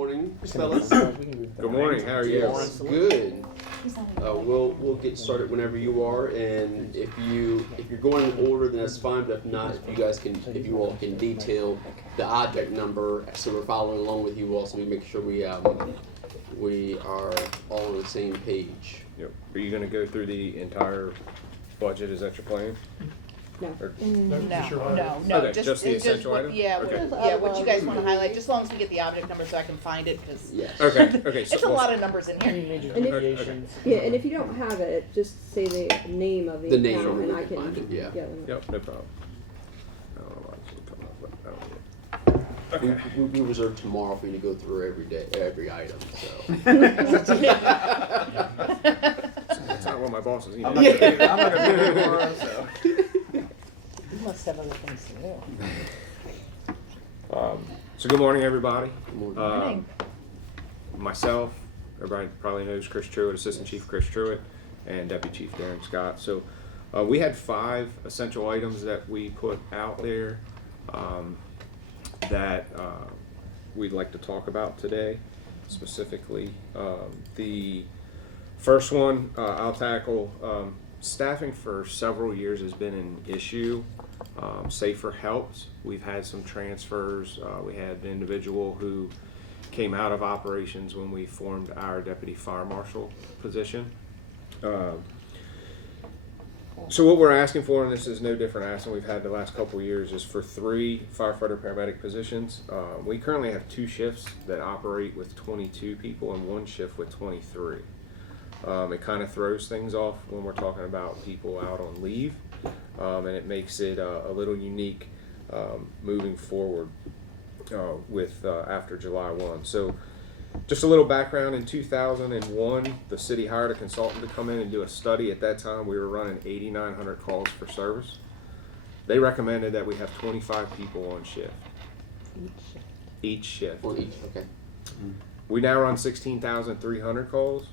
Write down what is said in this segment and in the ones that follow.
morning, fellas. Good morning. How are you? Good. We'll get started whenever you are, and if you're going in order, then that's fine. But if not, if you all can detail the object number, so we're following along with you all, so we make sure we are all on the same page. Yep. Are you going to go through the entire budget? Is that your plan? No. Or- No. Okay, just the essential item? Yeah, Okay. what you guys want to highlight, just as long as we get the object number so I can find it, because Yes. Okay. it's a lot of numbers in here. And if you don't have it, just say the name of the name, account, and I we can can find it, yeah. get them. Yep, no problem. I don't know why this is coming up, but I don't need it. We reserve tomorrow for you to go through every item. So. That's not what my boss is. I'm not gonna do it tomorrow, so. You must have other things to do. So good morning, everybody. Good morning. Morning. Myself, everybody probably knows Chris Truitt, Assistant Chief Chris Truitt, and Deputy Chief Darren Scott. So we had 5 essential items that we put out there that we'd like to talk about today, specifically. The first one I'll tackle. Staffing for several years has been an issue. Safer helps. We've had some transfers. We had an individual who came out of operations when we formed our deputy fire marshal position. So what we're asking for, and this is no different asking we've had the last couple of years, is for 3 firefighter paramedic positions. We currently have 2 shifts that operate with 22 people and 1 shift with 23. It kind of throws things off when we're talking about people out on leave, and it makes it a little unique moving forward with after July 1. So just a little background, in 2001, the city hired a consultant to come in and do a study. At that time, we were running 8,900 calls for service. They recommended that we have 25 people on shift. Each shift. On each, okay. We now run 16,300 calls.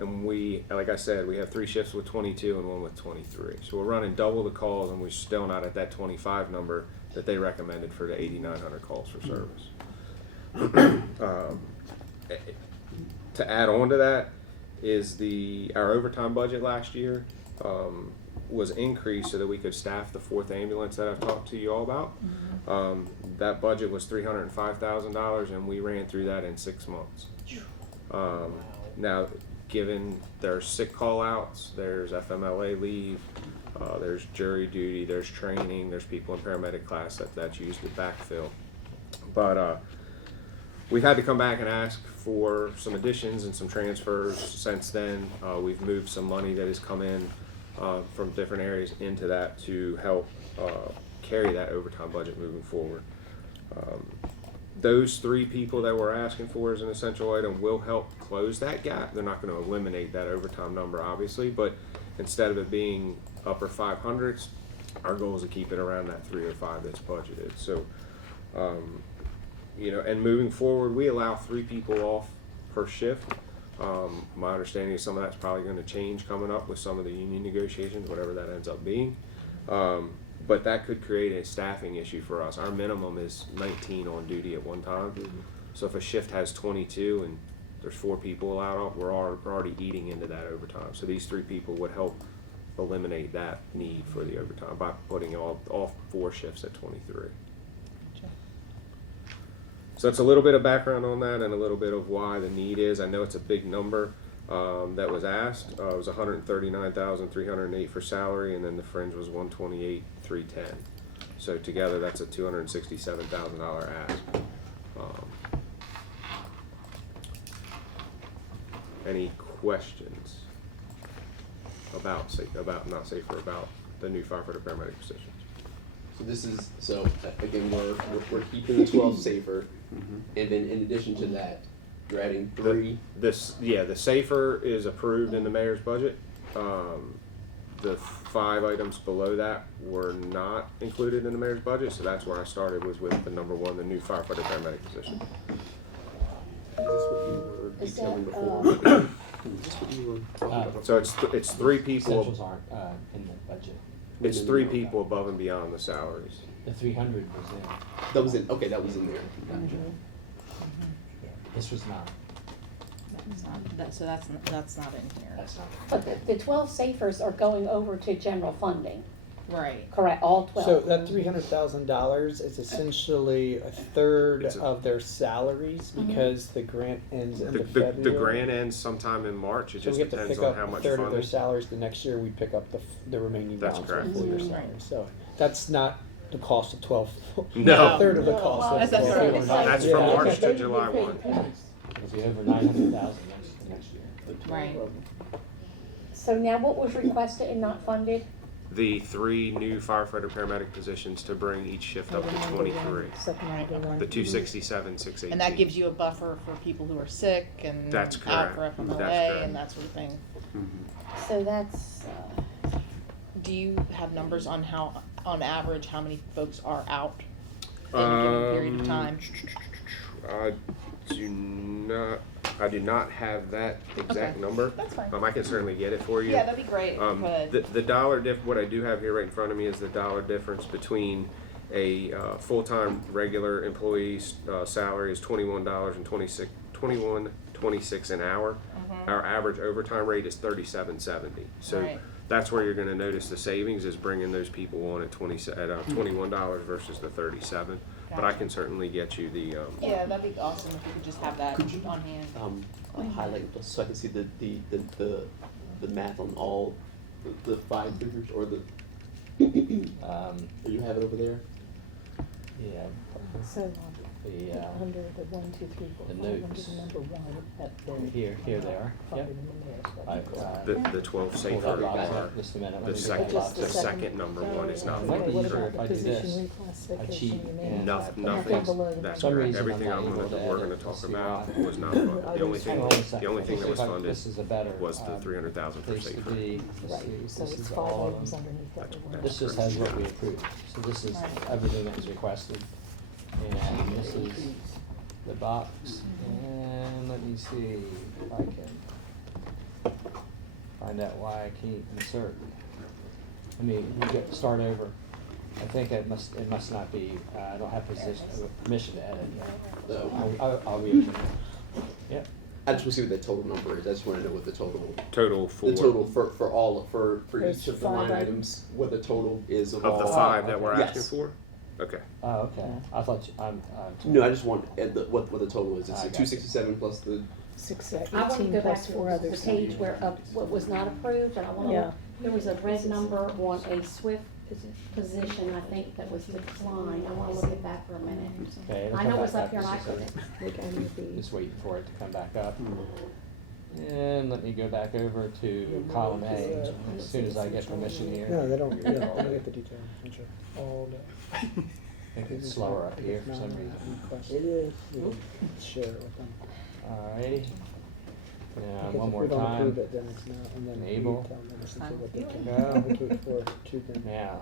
And we, like I said, we have 3 shifts with 22 and 1 with 23. So we're running double the calls, and we're still not at that 25 number that they recommended for the 8,900 calls for service. To add on to that is our overtime budget last year was increased so that we could staff the 4th ambulance that I've talked to you all about. That budget was $305,000, and we ran through that in 6 months. Now, given there's sick call outs, there's FMLA leave, there's jury duty, there's training, there's people in paramedic class that's used to backfill. But we've had to come back and ask for some additions and some transfers since then. We've moved some money that has come in from different areas into that to help carry that overtime budget moving forward. Those 3 people that we're asking for as an essential item will help close that gap. They're not going to eliminate that overtime number, obviously, but instead of it being upper 500s, our goal is to keep it around that 305 that's budgeted. So, and moving forward, we allow 3 people off per shift. My understanding is some of that's probably going to change coming up with some of the union negotiations, whatever that ends up being. But that could create a staffing issue for us. Our minimum is 19 on duty at one time. So if a shift has 22 and there's 4 people allowed, we're already eating into that overtime. So these 3 people would help eliminate that need for the overtime by putting all 4 shifts at 23. So that's a little bit of background on that and a little bit of why the need is. I know it's a big number that was asked. It was $139,308 for salary, and then the fringe was $128,310. So together, that's a $267,000 ask. Any questions about the new firefighter paramedic positions? So again, we're keeping the 12 safer, and then in addition to that, you're adding 3. The safer is approved in the mayor's budget. The 5 items below that were not included in the mayor's budget, so that's where I started, was with the number 1, the new firefighter paramedic position. Is this what you were detailing before? Is this what you were talking about? So it's 3 people. Essentials aren't in the budget. It's 3 people above and beyond the salaries. The 300 was in. That was in. Okay, that was in there. Gotcha. This was not, That's not, so that's not in here. that's not. But the 12 safers are going over to general funding, Right. correct, all 12? So that $300,000 is essentially a third It's a- of their salaries because the grant ends in The, the the, February. the grant ends sometime in March. It So we just have to depends pick on up how a much third of their funding. salaries. The next year we pick up the remaining That's balance of correct. full year Mhm. salary. So that's not the cost of 12. No. A third of the No. cost. Well, of that's 12. right. It's like- That's Yeah. from March Okay. to July 1. It'll be over 900,000 next year. Right. So now what was requested and not funded? The 3 new firefighter paramedic positions to bring each shift up to 23. Second number one. The 267, 618. And that gives you a buffer for people who are sick and That's out correct. for FMLA That's correct. and that sort of thing. So that's, Do you have numbers on how, on average, how many folks are out in a given period of time? I do not have that exact Okay. number. That's fine. I can certainly get it for you. Yeah, that'd be great if you could. The dollar what I do have here right in front of me is the dollar difference between a full-time regular employee's salary is $21.26 an hour. Our average overtime rate is $37.70. So Right. that's where you're going to notice the savings is bringing those people on at $21 versus the 37. But I can certainly get you the. Yeah, that'd be awesome if you could just have that on hand. Highlight this so I can see the math on all the 5 figures or the. Do you have it over there? Yeah, So, the, under the 1, 2, 3, 4, the 5, under notes. the number 1, at the. here they are, Probably yep. in the mayor's budget. I've, The 12 pulled safer out lots are of, just a minute. the let me second, grab lots the of- second number one is not It might be What funded. easier about if I the do position this. reclassification? I cheat You may and not- Nothing, nothing nothing, below the that's some correct. reason Everything I'm not we're able to gonna edit. talk Let's see about why. was not funded. The only Hang on a thing, second. the only thing that was Let's see if funded This is a better. was the 300,000 for Place to safer. be. Let's see, Right, so this it's is 5 all of items them. underneath that one. This just has what we approved, so this is everything that was requested, and this is the box, and let me see if I can find out why I can't insert. Let me, start over. I think it must not be, I don't have permission to edit yet. No. I'll read it. Yep, I just want to see what the total number is. I just want to know what the total. Total for. The total for all for There's each of the 5 line items. items, what the total is of Of all. the 5 that we're Yes. asking for? Okay. oh, okay, I thought you, No, I just want what the total is. It's I the got 267 plus the. 6, I want to 18 go back plus to 4 the others. page where, what was not approved, and I want Yeah. to, there was a red number on a SWIFT position, I think, that was declined. I want to look at that for a minute. Okay, it'll I come know it's back up here and I This is couldn't. Look under the. Just waiting for it to come back up. And let me go back over to column A, as soon as I get permission here. No, they don't get the detail. I'm sure. All day. I think it's slower up here for some reason. It is. Share it with them. Alrighty. Now, Because one if more we don't time. approve it, then it's not, and then Enable. you tell them essentially what they can Go. advocate for to them. Now,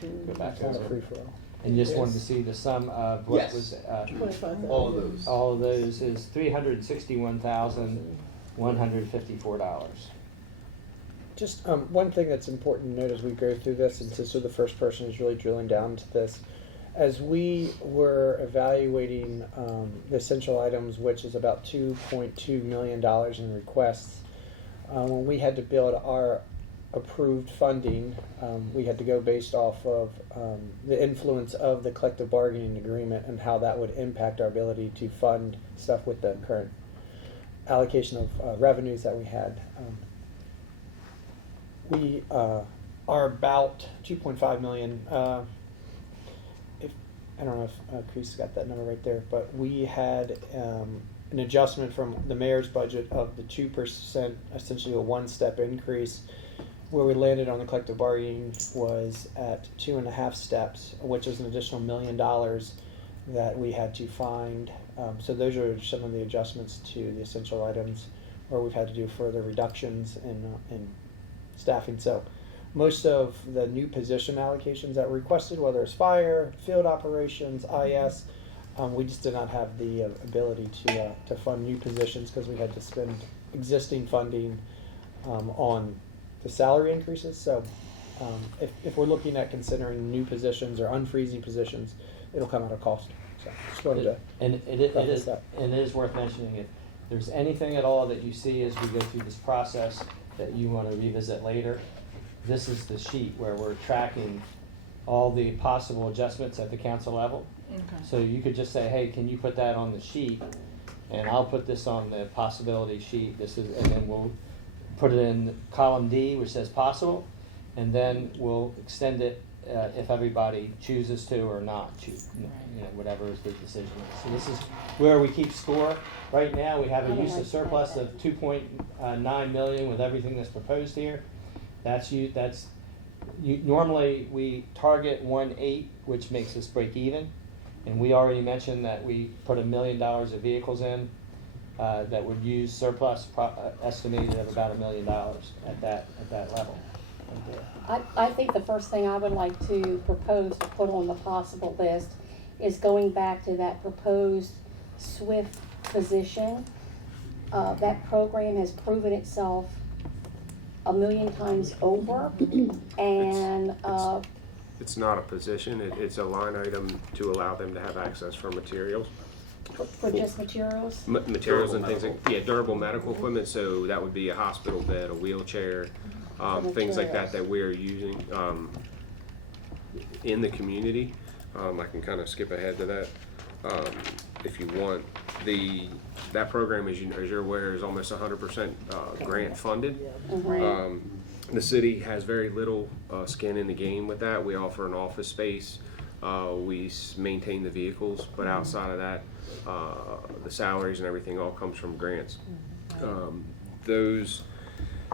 go back It's not a over. free-for-all. And just wanted to see the sum of what Yes. was, 25,000. All of those. all of those is $361,154. Just one thing that's important to note as we go through this, and since you're the first person who's really drilling down to this, as we were evaluating the essential items, which is about $2.2 million in requests, when we had to build our approved funding, we had to go based off of the influence of the collective bargaining agreement and how that would impact our ability to fund stuff with the current allocation of revenues that we had. We are about 2.5 million. If I don't know if Chris got that number right there, but we had an adjustment from the mayor's budget of the 2%, essentially a one-step increase. Where we landed on the collective bargaining was at 2.5 steps, which is an additional $1 million that we had to find. So those are some of the adjustments to the essential items where we've had to do further reductions in staffing. So most of the new position allocations that were requested, whether it's fire, field operations, IS, we just did not have the ability to fund new positions because we had to spend existing funding on the salary increases. So if we're looking at considering new positions or unfreezing positions, it'll come out of cost. So just wanted to. And it wrap is, this up. and it is worth mentioning, if there's anything at all that you see as we go through this process that you wanna revisit later, this is the sheet where we're tracking all the possible adjustments at the council level. Okay. So you could just say, hey, can you put that on the sheet? And I'll put this on the possibility sheet, and then we'll put it in column D, which says possible, and then we'll extend it, if everybody chooses to or not choose, whatever is the decision. So this is where we keep score. Right now, we have a use of surplus of 2.9 million with everything that's proposed here. Normally, we target 1.8, which makes us break even. And we already mentioned that we put $1 million of vehicles in that would use surplus, estimated of about $1 million at that level. Right there. I think the first thing I would like to propose to put on the possible list is going back to that proposed SWIFT position. That program has proven itself 1,000,000 times over, and It's not a position, it's a line item to allow them to have access for materials. for just materials. Materials and things like, durable medical equipment, so that would be a hospital bed, a wheelchair, things like that we're using, in the community. I can kind of skip ahead to that, if you want. That program, as you're aware, is almost 100% grant funded. The city has very little skin in the game with that. We offer an office space, we maintain the vehicles, but outside of that, the salaries and everything all comes from grants.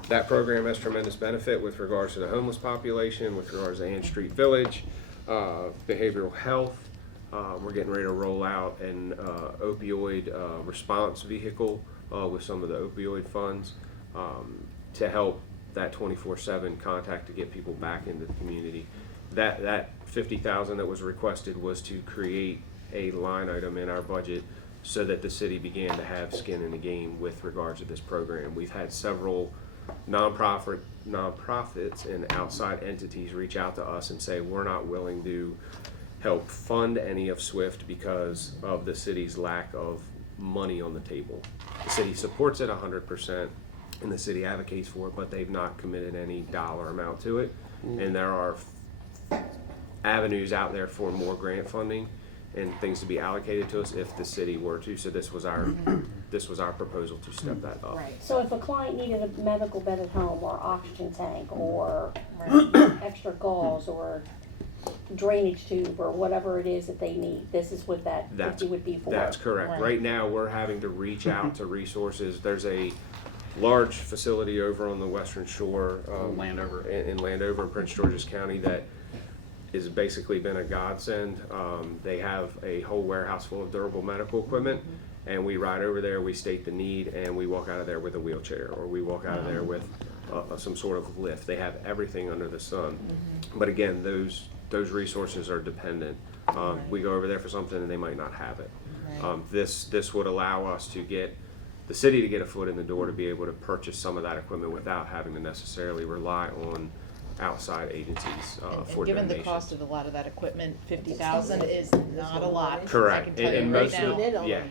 That program has tremendous benefit with regards to the homeless population, with regards to Ann Street Village, behavioral health. We're getting ready to roll out an opioid response vehicle with some of the opioid funds to help that 24/7 contact to get people back into the community. That $50,000 that was requested was to create a line item in our budget so that the city began to have skin in the game with regards to this program. We've had several nonprofits and outside entities reach out to us and say, we're not willing to help fund any of SWIFT because of the city's lack of money on the table. The city supports it 100%, and the city advocates for it, but they've not committed any dollar amount to it. And there are avenues out there for more grant funding and things to be allocated to us if the city were to. So this was our proposal to step that up. Right. So if a client needed a medical bed at home, or oxygen tank, or extra gauze, or drainage tube, or whatever it is that they need, this is what that 50 would be for. That's correct. Right now, we're having to reach out to resources. There's a large facility over on the western shore, Landover. in Landover in Prince George's County that has basically been a godsend. They have a whole warehouse full of durable medical equipment, and we ride over there, we state the need, and we walk out of there with a wheelchair, or we walk out of there with some sort of lift. They have everything under the sun. But again, those resources are dependent. We go over there for something and they might not have it. This would allow us to get the city to get a foot in the door to be able to purchase some of that equipment without having to necessarily rely on outside agencies And for given the donations. cost of a lot of that equipment, 50,000 is not a lot. Correct. I can tell you And right most now.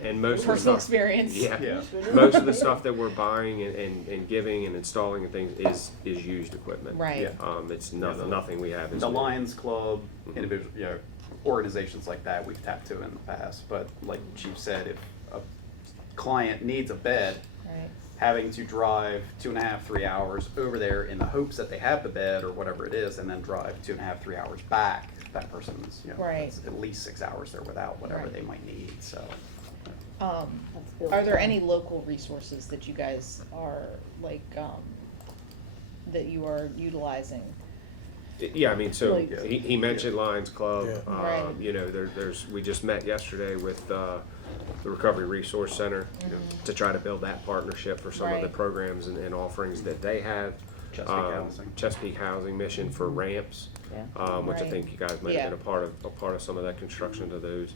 and most of the Personal stuff, experience. yeah, most of the stuff that we're buying and giving and installing and things is used equipment. Right. Yeah. It's nothing we have is The new. Lions Club, individual, organizations like that we've tapped to in the past. But like Chief said, if a client needs a bed, Right. having to drive 2.5, 3 hours over there in the hopes that they have the bed or whatever it is, and then drive 2.5, 3 hours back, that person's, Right. it's at least 6 hours there without whatever Right. they might need, so. Are there any local resources that you guys are like that you are utilizing? Yeah, I mean, so Like- he mentioned Lions Club. Right. We just met yesterday with the Recovery Resource Center to try to build that partnership for some of the Right. programs and offerings that they have. Chesapeake Housing. Chesapeake Housing Mission for ramps, which I Right. think you guys might Yeah. have been a part of some of that construction to those.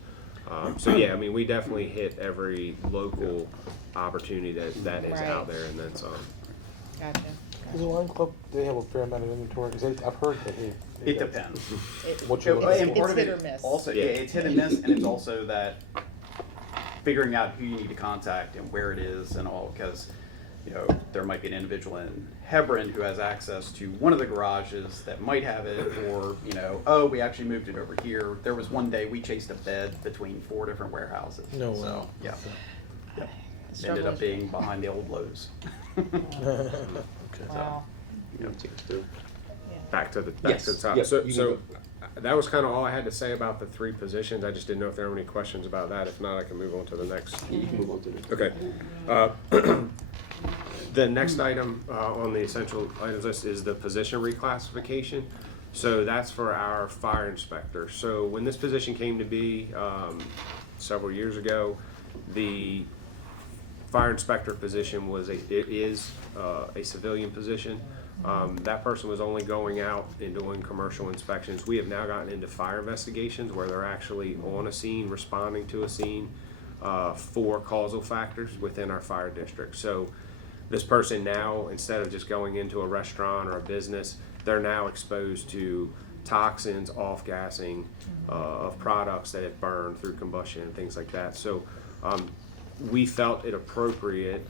So yeah, I mean, we definitely hit every local opportunity that is Right. out there, and then some. Gotcha. Does the Lions Club, they have a fair amount of inventory? Because I've heard that It depends. It's And part of hit it or miss. Also, yeah, it's hit and miss, and it's also that figuring out who you need to contact and where it is and all, because there might be an individual in Hebron who has access to one of the garages that might have it, or oh, we actually moved it over here. There was one day we chased a bed between 4 different warehouses. No way. So yeah, yep. Ended Struggle up is being behind the old Lowe's. Wow. Back to the Yes. top. Yep, So you can that was kind of all I had to say about the 3 positions. I just didn't know if there were any questions about that. If not, I can move on to the next. You can move on to the Okay. The next item on the essential items list is the position reclassification. So that's for our fire inspector. So when this position came to be several years ago, the fire inspector position is a civilian position. That person was only going out and doing commercial inspections. We have now gotten into fire investigations where they're actually on a scene, responding to a scene for causal factors within our fire district. So this person now, instead of just going into a restaurant or a business, they're now exposed to toxins, off-gassing of products that have burned through combustion and things like that. So we felt it appropriate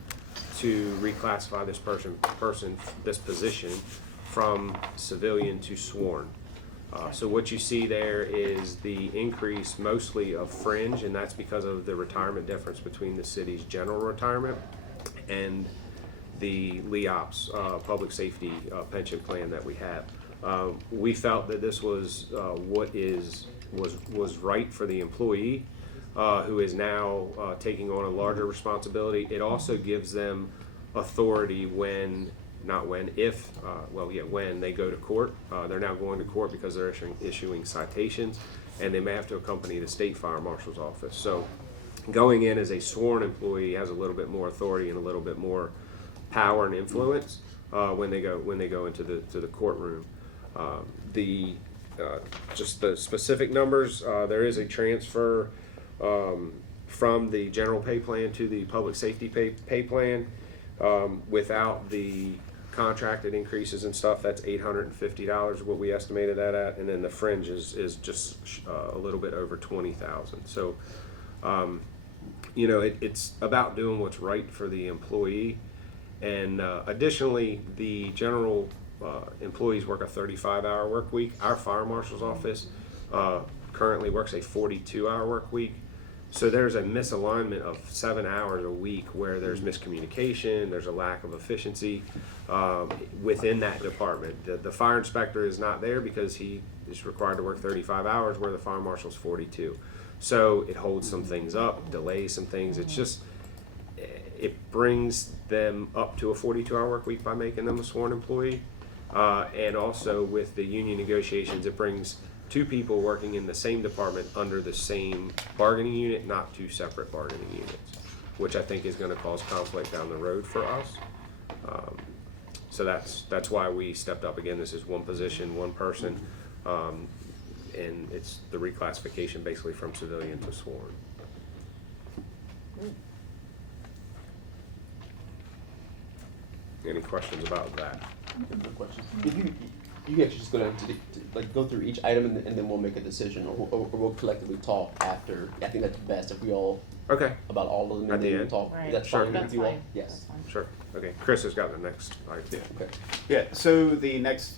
to reclassify this position from civilian to sworn. So what you see there is the increase mostly of fringe, and that's because of the retirement difference between the city's general retirement and the LEOPS, public safety pension plan that we have. We felt that this was was right for the employee who is now taking on a larger responsibility. It also gives them authority when they go to court. They're now going to court because they're issuing citations, and they may have to accompany the state fire marshal's office. So going in as a sworn employee has a little bit more authority and a little bit more power and influence when they go into the courtroom. Just the specific numbers, there is a transfer from the general pay plan to the public safety pay plan. Without the contracted increases and stuff, that's $850 what we estimated that at, and then the fringe is just a little bit over $20,000. So it's about doing what's right for the employee. And additionally, the general employees work a 35-hour work week. Our fire marshal's office currently works a 42-hour work week. So there's a misalignment of 7 hours a week where there's miscommunication, there's a lack of efficiency within that department. The fire inspector is not there because he is required to work 35 hours where the fire marshal's 42. So it holds some things up, delays some things. It's just, it brings them up to a 42-hour work week by making them a sworn employee. And also with the union negotiations, it brings 2 people working in the same department under the same bargaining unit, not 2 separate bargaining units, which I think is going to cause conflict down the road for us. So that's why we stepped up. Again, this is one position, one person, and it's the reclassification basically from civilian to sworn. Any questions about that? No questions. If you can actually just go down to go through each item and then we'll make a decision, or we'll collectively talk after. I think that's best if we all Okay. about all of them At and the then we'll end? talk. Right. That's Sure. fine That's with you all. fine. Yes. Sure. Okay. Chris has got the next item. Yeah. Okay. Yeah, so the next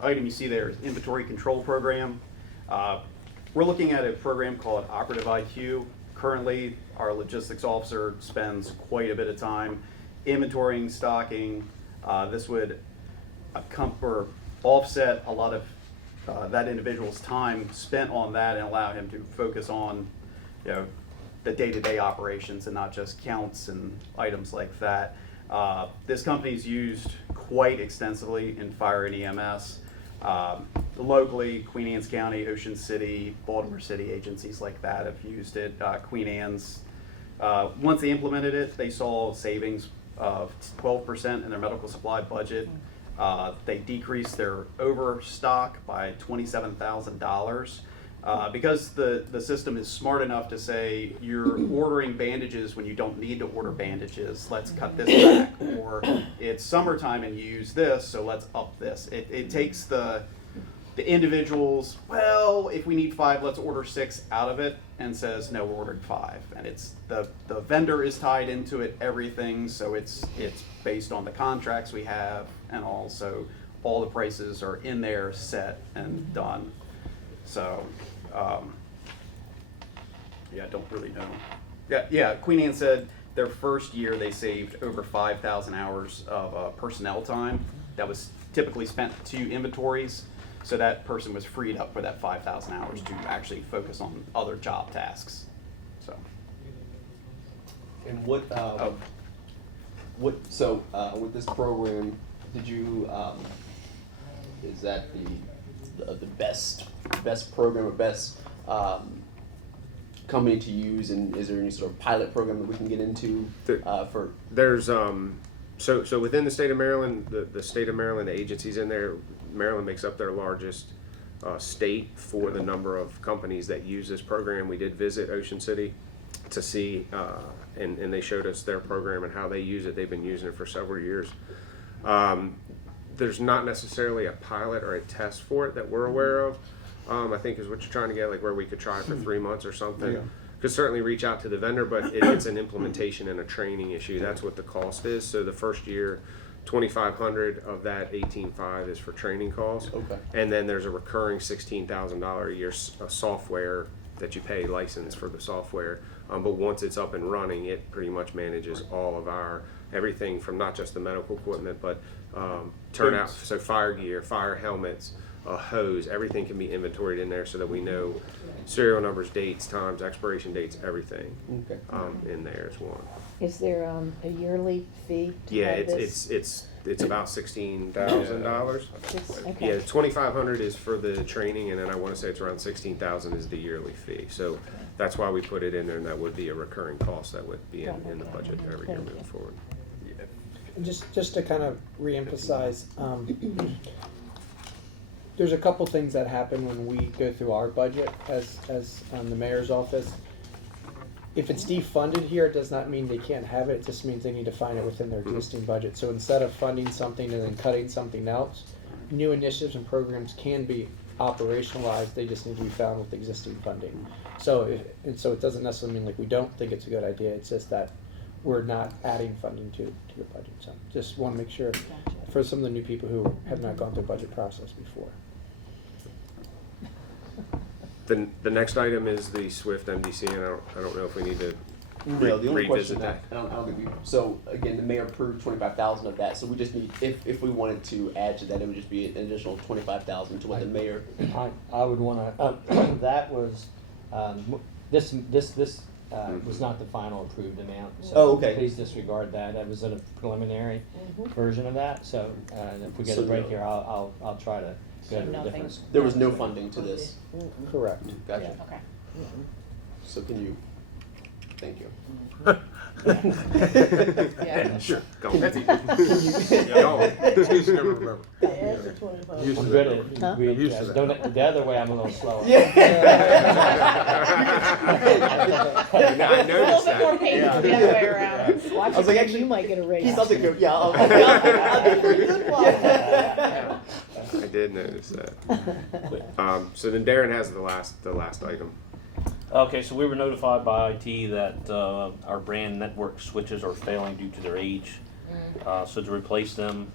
item you see there is inventory control program. We're looking at a program called Operative IQ. Currently, our logistics officer spends quite a bit of time inventorying, stocking. This would offset a lot of that individual's time spent on that and allow him to focus on, the day-to-day operations and not just counts and items like that. This company's used quite extensively in fire and EMS. Locally, Queen Anne's County, Ocean City, Baltimore City agencies like that have used it. Queen Anne's, once they implemented it, they saw savings of 12% in their medical supply budget. They decreased their overstock by $27,000 because the system is smart enough to say you're ordering bandages when you don't need to order bandages. Let's cut this back, or it's summertime and you use this, so let's up this. It takes the the individuals, well, if we need 5, let's order 6 out of it, and says, no, we're ordering 5. And it's, the vendor is tied into it, everything, so it's based on the contracts we have, and also all the prices are in there, set and done. So, yeah, I don't really know. Yeah, Queen Anne said their first year they saved over 5,000 hours of personnel time that was typically spent to inventories. So that person was freed up for that 5,000 hours to actually focus on other job tasks. So. And what, so with this program, did you, is that the best program or best company to use, and is there any sort of pilot program that we can get into for? There's so within the state of Maryland, the state of Maryland, the agencies in there, Maryland makes up their largest state for the number of companies that use this program. We did visit Ocean City to see, and they showed us their program and how they use it. They've been using it for several years. There's not necessarily a pilot or a test for it that we're aware of. I think is what you're trying to get, like where we could try for 3 months or something. Yeah. Could certainly reach out to the vendor, but it's an implementation and a training issue. That's what the cost is. So the first year, $2,500 of that $18,500 is for training costs. Okay. And then there's a recurring $16,000 a year software that you pay license for the software. But once it's up and running, it pretty much manages all of our everything from not just the medical equipment, but turnout, so fire gear, fire helmets, hose, everything can be inventoried in there so that we know serial numbers, dates, times, expiration dates, everything Okay. in there as one. Is there a yearly fee to Yeah, have this? it's about $16,000. Okay. Yeah, 2,500 is for the training, and then I want to say it's around 16,000 is the yearly fee. So that's why we put it in there, and that would be a recurring cost that would be in the budget every year moving forward. Just to kind of reemphasize, there's a couple things that happen when we go through our budget as the mayor's office. If it's defunded here, it does not mean they can't have it. It just means they need to find it within their existing budget. So instead of funding something and then cutting something else, new initiatives and programs can be operationalized. They just need to be found with existing funding. So it doesn't necessarily mean like we don't think it's a good idea. It's just that we're not adding funding to your budget. So just want to make sure for some of the new people who have not gone through the budget process before. The next item is the SWIFT MDC, and I don't know if we need to No, the only question revisit that. I don't think we, so again, the mayor approved 25,000 of that, so we just need, if we wanted to add to that, it would just be an additional 25,000 to what the mayor. I would wanna, that was, this was not the final approved amount, so. Oh, okay. Please disregard that, that was a preliminary version of that, so, if we get So a break no. here, I'll try to go to a nothing. different. There was no funding to this. Correct. Gotcha. Okay. So can you, thank you. Yeah. Sure, go. Can Go. I'm good at reading, Used to that. don't, the other way I'm a little slower. I A little noticed bit more that. painful the other way around. Watch I was like, it, actually, you might get a raise. He's something good, yeah, I'll do pretty good. I did notice that. So then Darren has the last item. Okay, so we were notified by IT that our brand network switches are failing due to their age. So to replace them,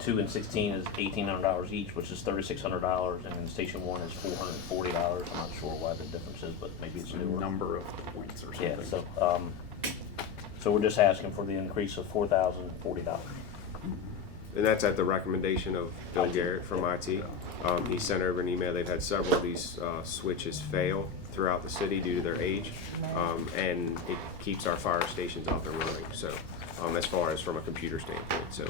2 and 16 is $1,800 each, which is $3,600, and station 1 is $440. I'm not sure why the difference is, but maybe it's newer. Number of points or something. Yeah, so we're just asking for the increase of $4,040. And that's at the recommendation of Bill Garrett from IT. He sent over an email. They've had several of these switches fail throughout the city due to their age, and it keeps our fire stations up and running. So, as far as from a computer standpoint, so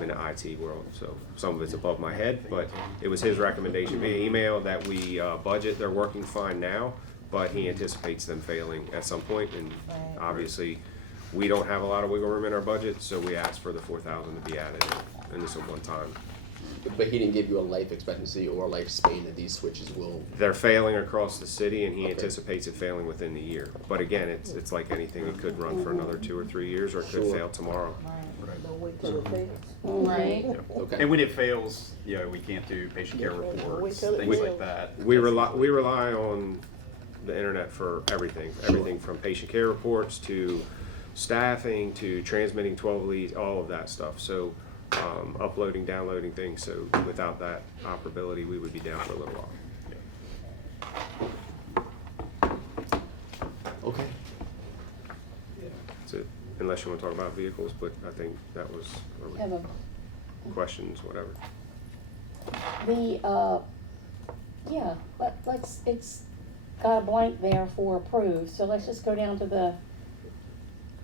in the IT world, so some of it's above my head, but it was his recommendation via email that we budget. They're working fine now, but he anticipates them failing at some point, and obviously we don't have a lot of wiggle room in our budget, so we asked for the $4,000 to be added, and this is one time. But he didn't give you a life expectancy or a lifespan that these switches will. They're failing across the city, and he Okay. anticipates it failing within the year. But again, it's like anything; it could run for another 2 or 3 years, or it could Sure. fail tomorrow. Don't wait till it fails. Right. Okay. And when it fails, you know, we can't do patient care reports, till it things fails. like that. We rely on the internet for everything from patient care reports to staffing to transmitting 12 leads, all of that stuff. So uploading, downloading things. So without that operability, we would be down for a little while. Okay. So unless you want to talk about vehicles, but I think that was or Have a, questions, whatever. yeah, let's, it's got a blank there for approved, so let's just go down to the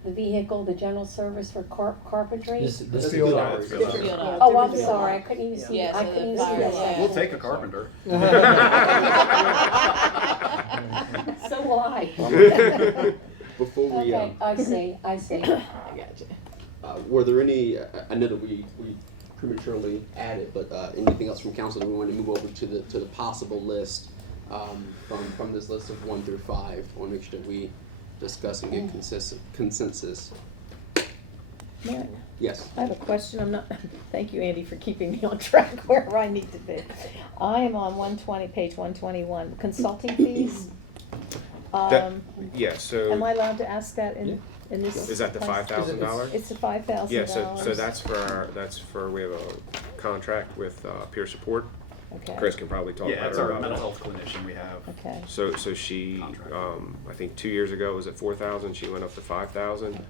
vehicle, the general service for carpentry. This That's field good. hours. That's good. Oh, I'm sorry, I couldn't even see, Yeah, I so couldn't the even see fire, that yeah. section. We'll take a carpenter. So will I. Before we, Okay, I see. were there any? I know that we prematurely added, but anything else from council that we want to move over to the possible list from this list of 1 through 5? I want to make sure that we discuss and get consensus. Mary, Yes. I have a question. I'm not, thank you, Andy, for keeping me on track where I need to be. I am on 120, page 121, consulting fees. Yeah. So Am I allowed to ask that in this? is that the place? $5,000? It's a $5,000. Yeah. So that's for we have a contract with peer support. Okay. Chris can probably talk Yeah, better it's our about mental that. health clinician we have. Okay. So she, I think 2 years ago it was at 4,000. She went up to 5,000.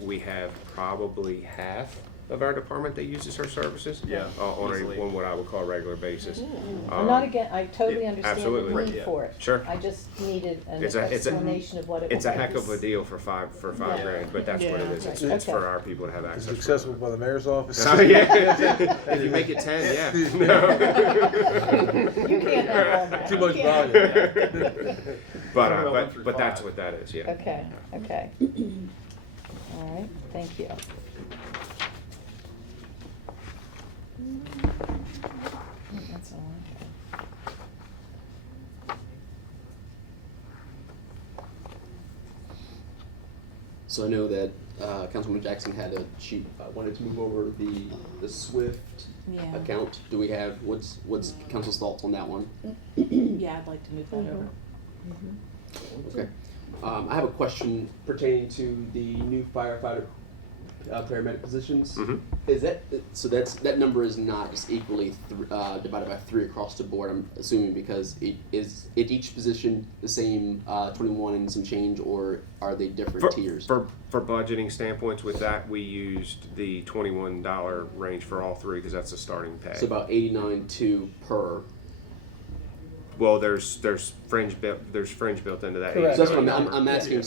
We have probably half of our department that uses her services. Yeah, On easily. what I would call a regular basis. I'm not again, I totally yeah, understand the absolutely. need Yeah. for it. Sure. I just needed an It's a- explanation of what it was. It's a heck of a deal for five Yeah. grand, but that's what it is. It's Okay. for our people to have access. It's accessible by the mayor's office. Oh, yeah. If you make it 10, yeah. No. You can't have all that. Too much You can't. volume. But that's what that is, yeah. Okay, okay. All right, thank you. That's all right. So I know that Councilwoman Jackson she wanted to move over the SWIFT Yeah. account. Do we have what's council's thoughts on that one? Yeah, I'd like to move that over. Okay. I have a question pertaining to the new firefighter paramedic positions. Mhm. Is that that number is not just equally divided by 3 across the board? I'm assuming because is each position the same 21 and some change, or are they different tiers? For budgeting standpoints with that, we used the $21 range for all three because that's the starting pay. So about 89.2 per. Well, there's fringe built into that. Correct. So that's what $89 I'm asking. Yeah.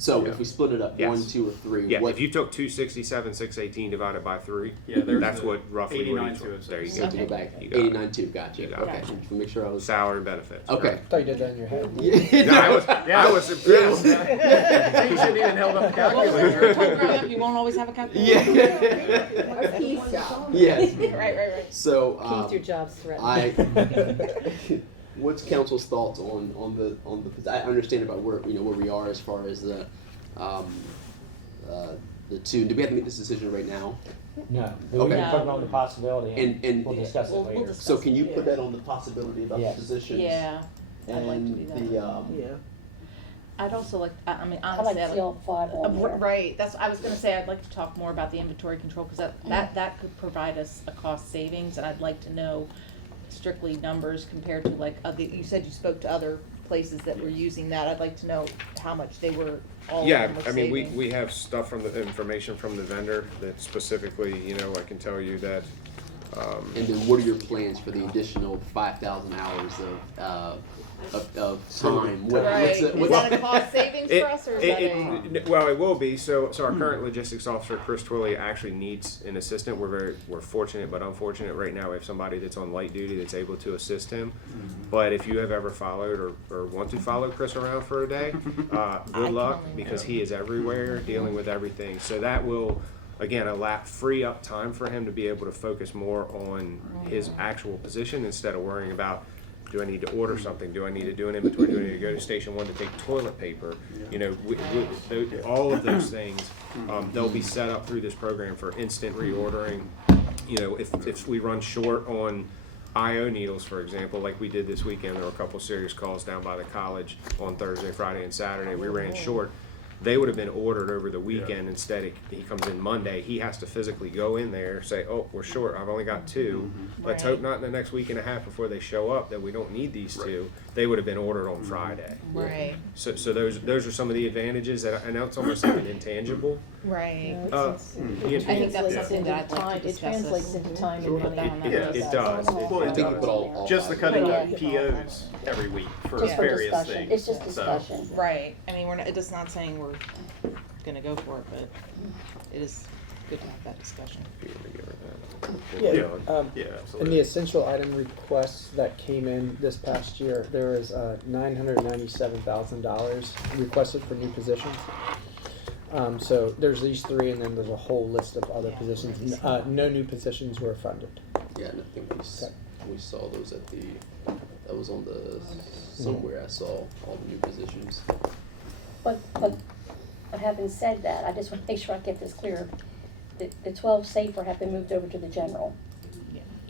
So if we split it up Yes. 1, 2, or 3, Yeah, what if you took 267, 618 divided by 3, Yeah, there's that's the what roughly 89 what to you it. there you so go. to go back You got it. 89.2. Gotcha. You got Okay. it. Just to make sure I was. Salary and benefits. Okay. I thought you did that in your head. Yeah. No, I was impressed. You shouldn't even held up the Well, we were calculator. told growing up you won't always have a calculator. Yeah. Our key shop. Yes. Right. So Keith, your job's threatened. what's council's thoughts on the? Because I understand about where we are as far as the two. Do we have to make this decision right now? No, but we Okay. can put it on the possibility And we'll discuss it We'll later. discuss. So can you put that on the possibility about Yes. the positions? Yeah, I'd like to do And that. the Yeah. I'd also like, I mean, I like honestly, to see all 5 on there. right, that's, I was gonna say, I'd like to talk more about the inventory control, cause that could provide us a cost savings, and I'd like to know strictly numbers compared to like, you said you spoke to other places that were using that, I'd like to know how much they were, all of Yeah, them were I mean, saving. we have stuff from the information from the vendor that specifically, I can tell you that. and then what are your plans for the additional 5,000 hours of time? Right, is that a cost savings It- for us, or is that a? Well, it will be. So our current logistics officer, Chris Twilley, actually needs an assistant. We're fortunate but unfortunate right now. We have somebody that's on light duty that's able to assist him. But if you have ever followed or want to follow Chris around for a day, good luck, because he is everywhere dealing with everything. So that will again, free up time for him to be able to focus more on his actual position instead of worrying about, do I need to order something? Do I need to do an inventory? Do I need to go to station one to take toilet paper? You know, all of those things, they'll be set up through this program for instant reordering. You know, if we run short on IO needles, for example, like we did this weekend, there were a couple serious calls down by the college on Thursday, Friday, and Saturday. We ran short. They would have been ordered over the weekend. Instead, he comes in Monday. He has to physically go in there, say, "Oh, we're short. I've only got 2. Let's hope not in the next week and a half before they show up that we don't need these 2." They would have been ordered on Friday. Right. So those are some of the advantages that I know it's almost like an intangible. Right. Uh, I think that's something that I'd like to It discuss. translates into time and money. on that It list. does. Well, I it think you does. put all Just the five. cutting Yeah. of POs every week for Just for various discussion, things. it's just So- discussion. Right. I mean, it's not saying we're gonna go for it, but it is good to have that discussion. Yeah, Yeah, in absolutely. the essential item requests that came in this past year, there was $997,000 requested for new positions. So there's these 3, and then there's a whole list of other positions. No new positions were funded. Yeah, and I think we saw those at that was on the, somewhere I saw all the new positions. But having said that, I just want to make sure I get this clear. The 12 safer have been moved over to the general.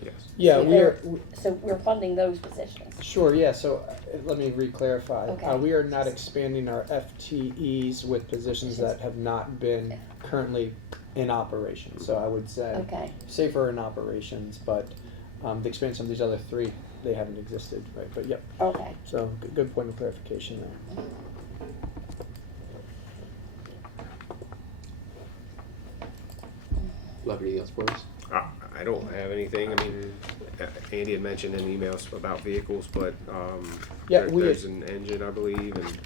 Yes. Yeah, So we are. So we're funding those positions. Sure, yeah, so let me re-clarify. Okay. We are not expanding our FTEs with positions that have not been currently in operation. So I would say Okay. safer in operations, but the expansion of these other 3, they haven't existed, right? But yep, Okay. so good point of clarification there. You have anything else for us? I don't have anything. I mean, Andy had mentioned in emails about vehicles, but Yeah, we there's had- an engine, I believe, and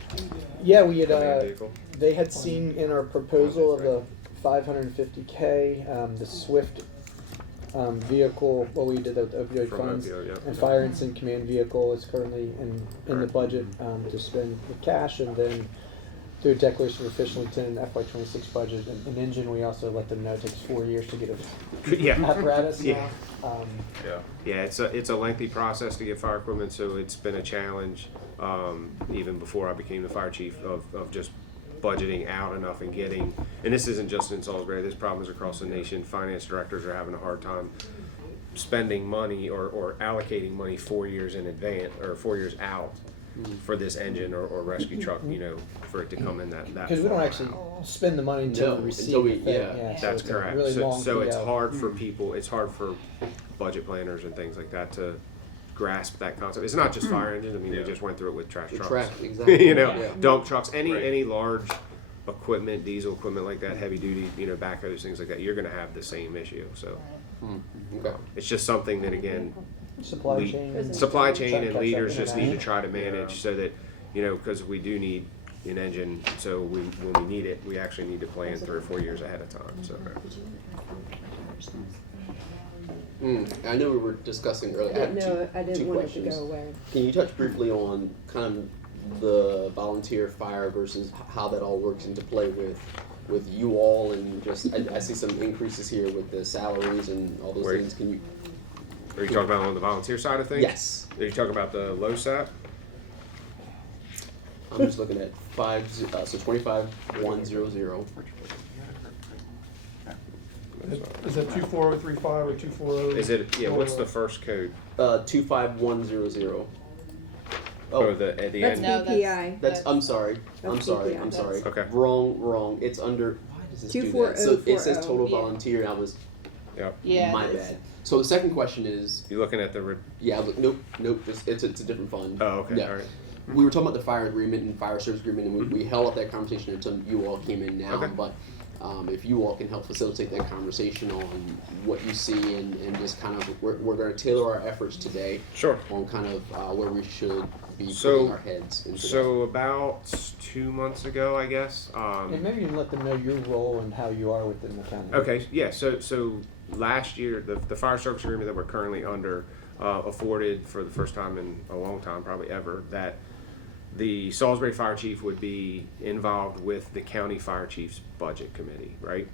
Yeah, we had, command vehicle. they had seen in our proposal of the 550K, the Swift vehicle, what we did with opioid From funds, opioid, yeah. and fire incident command vehicle is currently in the budget to spend the cash, and then through a declaration of official intent in FY26 budget, an engine, we also let them know it takes 4 years to get a Yeah. apparatus Yeah. now. Yeah, it's a lengthy process to get fire equipment, so it's been a challenge, even before I became the fire chief, of just budgeting out enough and getting, and this isn't just in Salisbury, this problem is across the nation. Finance directors are having a hard time spending money or allocating money 4 years in advance, or 4 years out for this engine or rescue truck, you know, for it to come in that Because we don't far actually out. spend the money until No, we receive until we- the thing. yeah. So That's it's a correct. really long So it's PO. hard for people, it's hard for budget planners and things like that to grasp that concept. It's not just fire engines. I mean, we just went through it with trash The trucks. track, exactly. You know, Yeah. dump trucks, any Right. large equipment, diesel equipment like that, heavy duty, you know, backhoes, things like that, you're going to have the same issue. So Okay. it's just something that, again, Supply we- chain. supply Try chain to and catch up leaders in just and need to out. try to manage so that, you know, because we do need an engine, so when we need it, we actually need to plan 3 or 4 years ahead of time. So I know we were discussing earlier. I I have didn't know, I two didn't want it to questions. go away. Can you touch briefly on kind of the volunteer fire versus how that all works into play with you all, and just I see some increases here with the salaries and all those Where- things. Can you? are you talking about on the volunteer side of things? Yes. Are you talking about the low SAP? I'm just looking at 25100. Is that 24035 or 240? Is it, yeah, what's the first code? 25100. Oh, at the That's end? No, BPI. That's. I'm sorry. I'm That's sorry. BPI. I'm sorry. Okay. Wrong. It's under. Why does this do that? So it says 24040. total Yeah. volunteer, and I was Yep. Yeah. my it is. bad. So the second question is, You looking at the, yeah, look, nope. It's a different fund. oh, okay, Yeah. all right. We were talking about the fire agreement and fire service agreement, and we held up that conversation until you all came in now. Okay. But if you all can help facilitate that conversation on what you see and just kind of, we're going to tailor our efforts today Sure. on kind of where we should be So- putting our heads into So about 2 months ago, I guess. And maybe you can let them know your role and how you are within the county. Okay, yeah, so last year, the fire service agreement that we're currently under afforded for the first time in a long time, probably ever, that the Salisbury Fire Chief would be involved with the county fire chief's budget committee, right?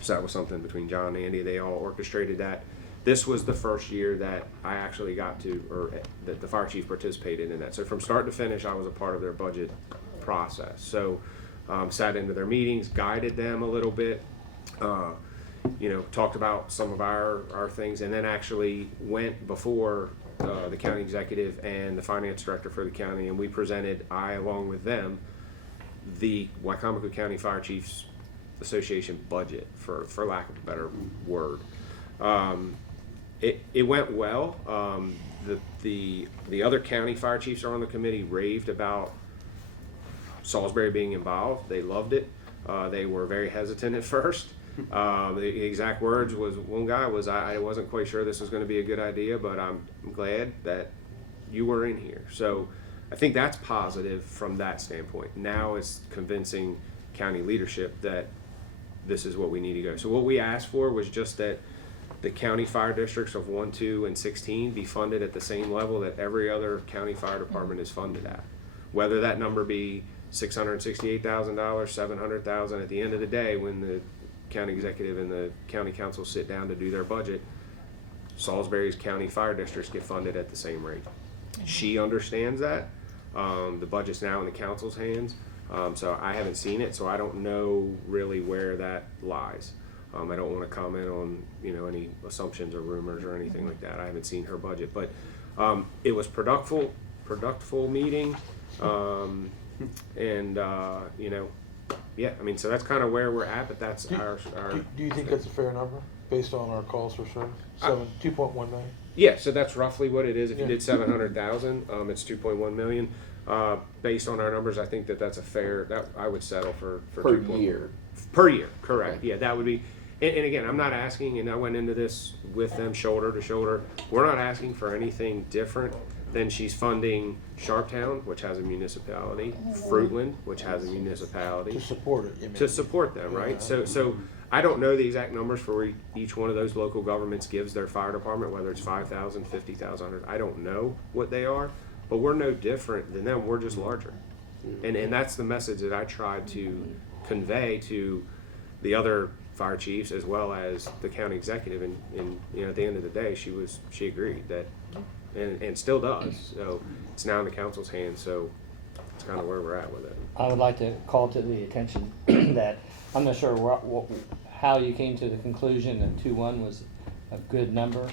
So that was something between John and Andy. They all orchestrated that. This was the first year that I actually got to, or that the fire chief participated in that. So from start to finish, I was a part of their budget process. So sat into their meetings, guided them a little bit, talked about some of our things, and then actually went before the county executive and the finance director for the county, and we presented, along with them, the Wycomico County Fire Chiefs Association budget, for lack of a better word. It went well. The other county fire chiefs are on the committee raved about Salisbury being involved. They loved it. They were very hesitant at first. The exact words was, one guy was, I wasn't quite sure this was going to be a good idea, but I'm glad that you were in here. So I think that's positive from that standpoint. Now it's convincing county leadership that this is what we need to go. So what we asked for was just that the county fire districts of 1, 2, and 16 be funded at the same level that every other county fire department is funded at. Whether that number be $668,000, $700,000, at the end of the day, when the county executive and the county council sit down to do their budget, Salisbury's county fire districts get funded at the same rate. She understands that. The budget's now in the council's hands. So I haven't seen it, so I don't know really where that lies. I don't want to comment on any assumptions or rumors or anything like that. I haven't seen her budget, but it was productive meeting, and yeah. I mean, so that's kind of where we're at. But that's our. Do you think that's a fair number based on our calls for service? 2.1 million. Yeah, so that's roughly what it is. If you Yeah. did 700,000, it's 2.1 million. Based on our numbers, I think that's a fair. That I would settle for Per 2. year. Per year, correct. Yeah, that would be. And again, I'm not asking, and I went into this with them shoulder to shoulder. We're not asking for anything different than she's funding Sharptown, which has a municipality, Fruitland, which has a municipality, To support it, you mean? to support them, right? So I don't know the exact numbers for where each one of those local governments gives their fire department, whether it's 5,000, 50,000. I don't know what they are, but we're no different than them. We're just larger, and that's the message that I tried to convey to the other fire chiefs as well as the county executive. And at the end of the day, she agreed that, and still does. So it's now in the council's hands. So it's kind of where we're at with it. I would like to call to the attention that I'm not sure how you came to the conclusion that 2.1 was a good number.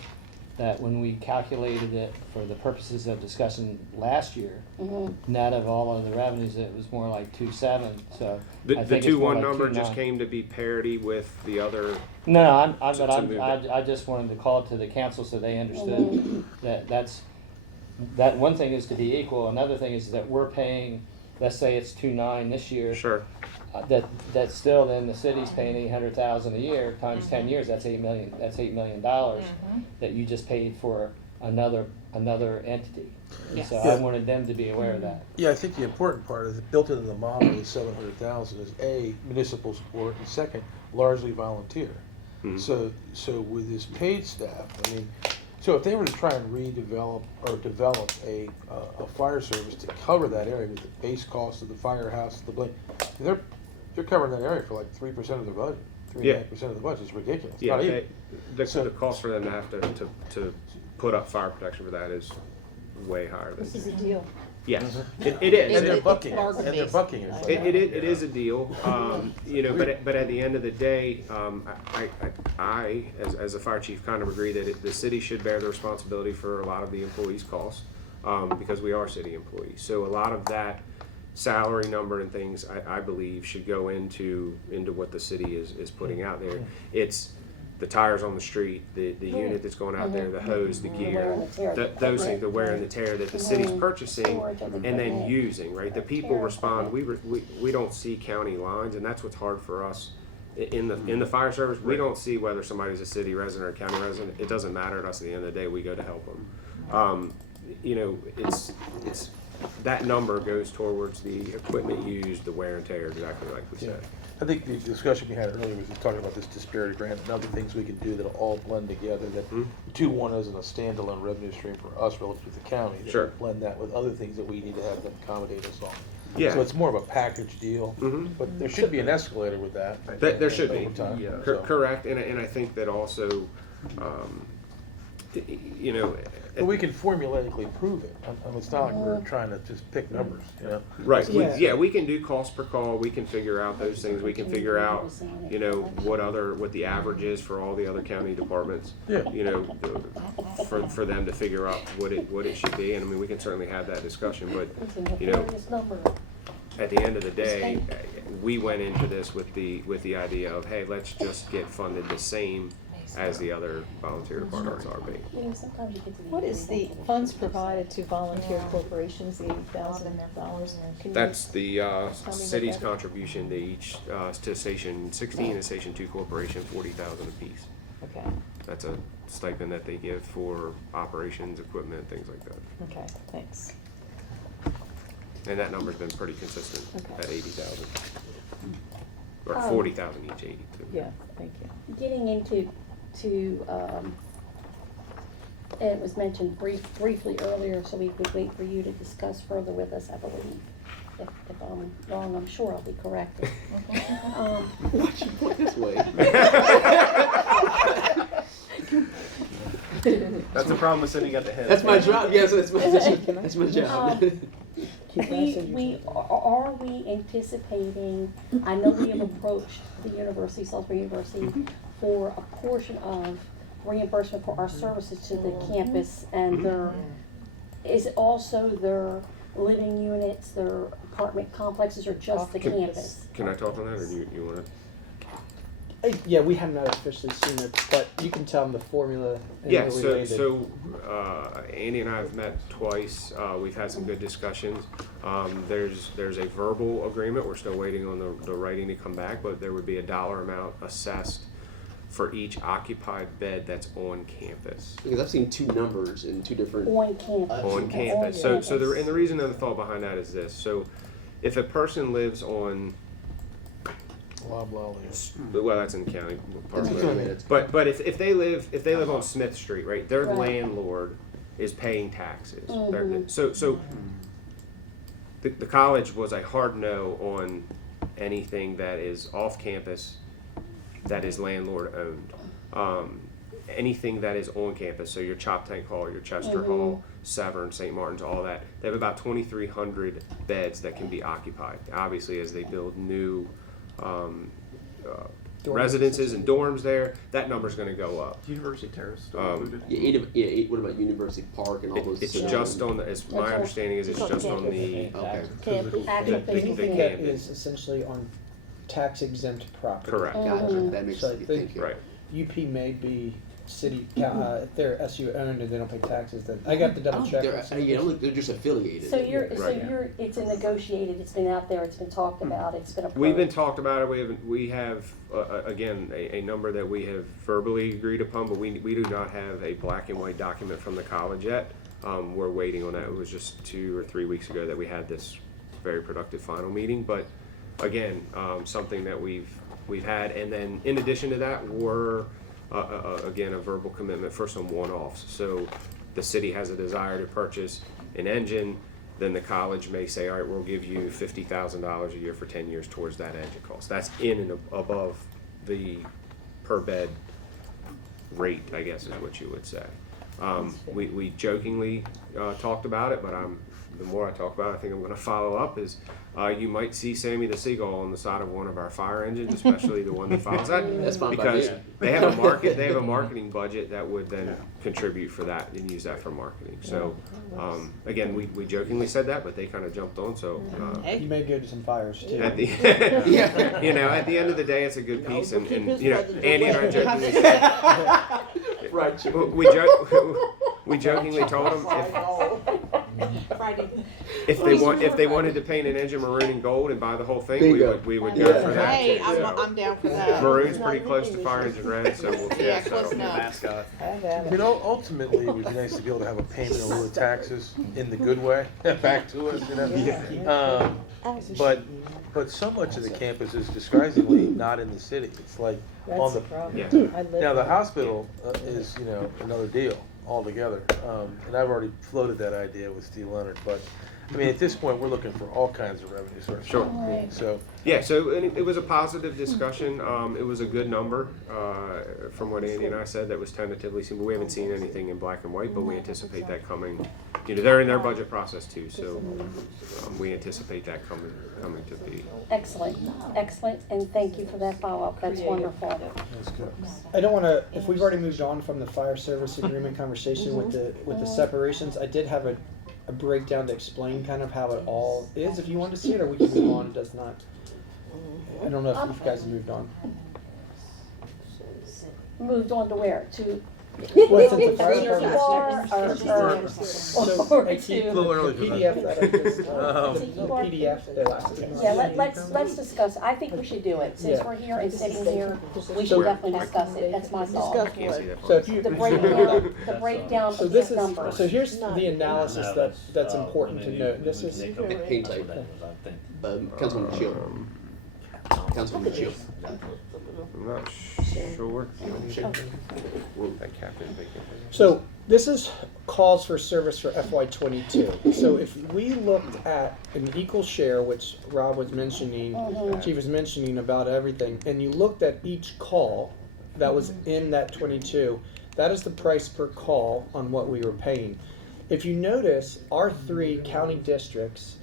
That when we calculated it for the purposes of discussion last year, net of all of the revenues, it was more like 2.7. So The I think it's more 2.1 like number 2.9. just came to be parity with the other. No, to I just wanted to call it to the council so they understood that one thing is to be equal. Another thing is that we're paying, let's say it's 2.9 this year. Sure. That still then the city's paying $800,000 a year times 10 years. That's $8 million. That's $8 million that you just paid for another entity. Yes. So I wanted them to be aware of that. Yeah, I think the important part is built into the model of 700,000 is A, municipal support, and second, largely volunteer. Mhm. So with this paid staff, I mean, so if they were to try and redevelop or develop a fire service to cover that area with the base cost of the firehouse, they're covering that area for like 3% of their budget, 3.5% of the budget. It's ridiculous. Yeah, Not even. the cost for them to have to put up fire protection for that is way higher than. This is a deal. Yes, it is. And they're It's bucking it. bargain And they're based. bucking it. It is a deal, but at the end of the day, I as a fire chief kind of agree that the city should bear the responsibility for a lot of the employees' costs, because we are city employees. So a lot of that salary number and things, I believe, should go into what the city is putting out there. It's the tires on the street, the unit that's going out there, the hose, the gear, those things, the wear and the tear that the city's purchasing and then using, right? The people respond. We don't see county lines, and that's what's hard for us in the fire service. We don't see whether somebody's a city resident or a county resident. It doesn't matter to us at the end of the day. We go to help them. It's that number goes towards the equipment used, the wear and tear, exactly like we said. I think the discussion we had earlier was just talking about this disparity grant and other things we can do that'll all blend together. That 2.1 isn't a standalone revenue stream for us relative to the county. That Sure. we blend that with other things that we need to have them accommodate us on. Yeah. So it's more of a package deal, Mhm. but there should be an escalator with that. There should be. Over time, Yeah. so. Correct, and I think that also, you know. But we can formulaically prove it. It's not like we're trying to just pick numbers, you know? Right, Yeah. yeah, we can do cost per call, we can figure out those things, we can figure out, you know, what the average is for all the other county departments. Yeah. You know, for them to figure out what it should be, and I mean, we can certainly have that discussion, but, you know, at the end of the day, we went into this with the idea of, hey, let's just get funded the same as the other volunteer departments are being. What is the funds provided to volunteer corporations, the $8,000? That's the me city's what that is? contribution to each, to Station 16 and Station 2 Corporation, $40,000 apiece. Okay, That's a stipend that they give for operations, equipment, things like that. okay, thanks. And that number's been pretty consistent Okay. at 80,000. Or 40,000 each, 82. Yeah, thank you. Getting into, it was mentioned briefly earlier, so we could wait for you to discuss further with us, I believe. If I'm wrong, I'm sure I'll be corrected. Watch you point this way. That's the problem with sitting at the head. That's my job. Yes, that's my position. That's my job. Are we anticipating, I know we have approached the university, Salisbury University, for a portion of reimbursement for our services to the campus and is it also their living units, their apartment complexes, or just the campus? Can I talk on that, or do you want to? Yeah, we have not officially seen it, but you can tell them the formula and Yeah, they're so, related. Andy and I have met twice, we've had some good discussions. There's a verbal agreement, we're still waiting on the writing to come back, but there would be a dollar amount assessed for each occupied bed that's on campus. Because I've seen two numbers in two different. On campus. On campus, so the reason and the thought behind that is this, so if a person lives on, Blah, blah, blah. well, that's in county, part of That's what I mean. it. But if they live on Smith Street, right, their landlord is paying taxes. So the college was a hard no on anything that is off campus that is landlord owned. Anything that is on campus, so your Chop Tank Hall, your Chester Hall, Severn, St. Martin's, all that, they have about 2,300 beds that can be occupied. Obviously, as they build new residences and dorms there, that number's going to go up. University Terrace still included. What about University Park and all those? It's just on the, as my understanding is, it's just on the, Okay. Actually, They That can't. is essentially on tax exempt property. correct, Gotcha. That makes So I sense. think- Thank you. right. UP may be city, if they're SU owned and they don't pay taxes, then, I got to I double don't check. think they're, I don't think they're just affiliated. so Right. it's a negotiated, it's been out there, it's been talked about, it's been approached. We've been talked about it. We have again a number that we have verbally agreed upon, but we do not have a black and white document from the college yet. We're waiting on that. It was just 2 or 3 weeks ago that we had this very productive final meeting. But again, something that we've had, and then in addition to that, we're again a verbal commitment for some one-offs. So the city has a desire to purchase an engine. Then the college may say, all right, we'll give you $50,000 a year for 10 years towards that engine cost. That's in and above the per bed rate, I guess is what you would say. We jokingly talked about it, but the more I talk about it, I think I'm going to follow up is you might see Sammy the Seagull on the side of one of our fire engines, especially the one that follows that. That's fine by Because me. they have a marketing budget that would then contribute for that and use that for marketing. So again, we jokingly said that, but they kind of jumped on. So You may go to some fires too. at the at the end of the day, it's a good piece, and Andy and I jokingly said, Right. we jokingly told them if they wanted to paint an engine maroon and gold and buy the whole thing, we would go for that. Hey, too. So I'm down for that. Maroon's pretty close to fire engine red, so we'll Yeah, so close The enough. mascot. I mean, ultimately, it would be nice to be able to have a payment in lieu of taxes in the good way, back to us, you know? But so much of the campus is disguisingly not in the city. It's like on That's the, the problem. Yeah. I live now the there. hospital is, another deal altogether. And I've already floated that idea with Steve Leonard, but I mean, at this point, we're looking for all kinds of revenue sources. Sure. Right. So, Yeah, so it was a positive discussion. It was a good number from what Andy and I said that was tentatively seen, but we haven't seen anything in black and white, but we anticipate that coming. You know, they're in their budget process too, so we anticipate that coming to be. Excellent, excellent, and thank you for that follow-up, that's wonderful. that's good. I don't want to. If we've already moved on from the fire service agreement conversation with the separations, I did have a breakdown to explain kind of how it all is. If you want to see it, or we can move on. It does not. I don't know if you guys have moved on. Moved on to where? To Well, since the fire Or department. So or I keep to- A little early the for PDF that. that I just the PDF that I Yeah, let's discuss, I think we should do it, since Yeah. we're here and sitting here, we Sure. should definitely discuss it, that's my thought. Can't see that So far. if you The breakdown so of this these is numbers. so here's the analysis that's important to note. This is Hang tight. Councilman Shield. Councilman Shield. I'm not sure. That cap is vacant. so this is calls for service for FY22. So if we looked at an equal share, which Rob was mentioning, Chief was mentioning about everything, and you looked at each call that was in that 22, that is the price per call on what we were paying. If you notice, our 3 county districts